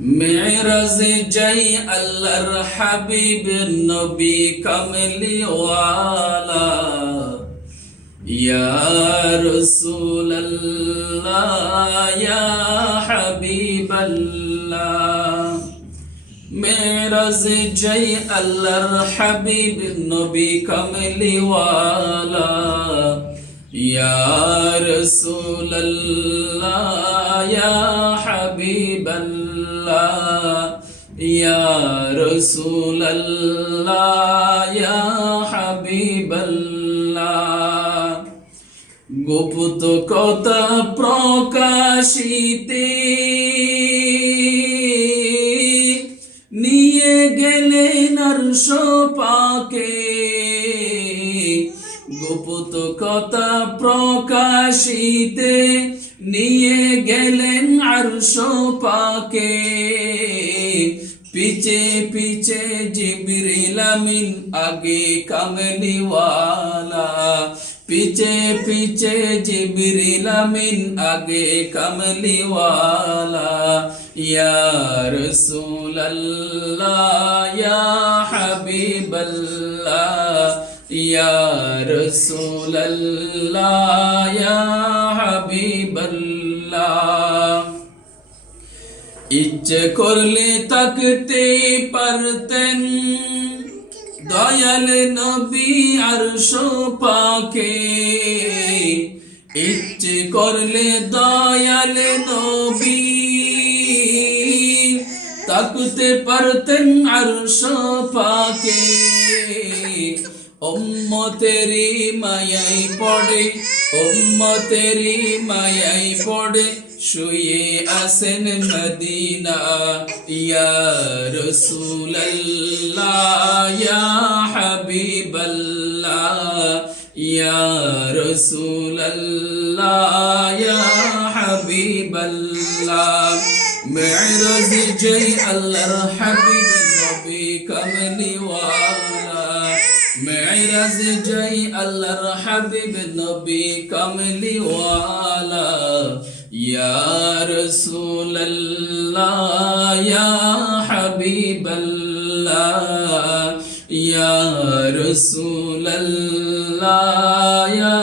মেরাজে যাই আল্লাহর হাবিব নবী কামলিওয়ালা ইয়া রাসূলুল্লাহ ইয়া হাবিবাল্লাহ। মেরাজে যাই আল্লাহর হাবিব নবী কামলিওয়ালা ইয়া রাসূলুল্লাহ ইয়া হাবিবাল্লাহ ইয়া রাসূলুল্লাহ ইয়া হাবিবাল্লাহ। গুপ্ত কথা প্রকাশিতে নিয়ে গেলেন আরশ পাকে, গুপ্ত কথা প্রকাশিতে নিয়ে গেলেন আরশ পাকে। পিছে পিছে জিবরিল আমিন আগে কামলিওয়ালা, পিছে পিছে জিবরিল আমিন আগে কামলিওয়ালা। ইয়া রাসূলুল্লাহ ইয়া হাবিবাল্লাহ ইয়া রাসূলুল্লাহ ইয়া হাবিবাল্লাহ। ইচ্ছে করলে তাকতে পারতেন দয়াল নবী আরশ পাকে, ইচ্ছে করলে দয়াল নবী তাকতে পারতেন আরশ পাকে। উম্মতেরি মায়াই পড়ে, উম্মতেরি মায়াই পড়ে শুয়ে আছেন মদিনা। ইয়া রাসূলুল্লাহ ইয়া হাবিবাল্লাহ ইয়া রাসূলুল্লাহ ইয়া হাবিবাল্লাহ। মেরাজ যাই আল্লাহর হাবিব নবী কামলিওয়ালা, মেরাজ যাই আল্লাহর হাবিব নবী কামলিওয়ালা। ইয়া রাসূলুল্লাহ ইয়া হাবিবাল্লাহ ইয়া রাসূলুল্লাহ ইয়া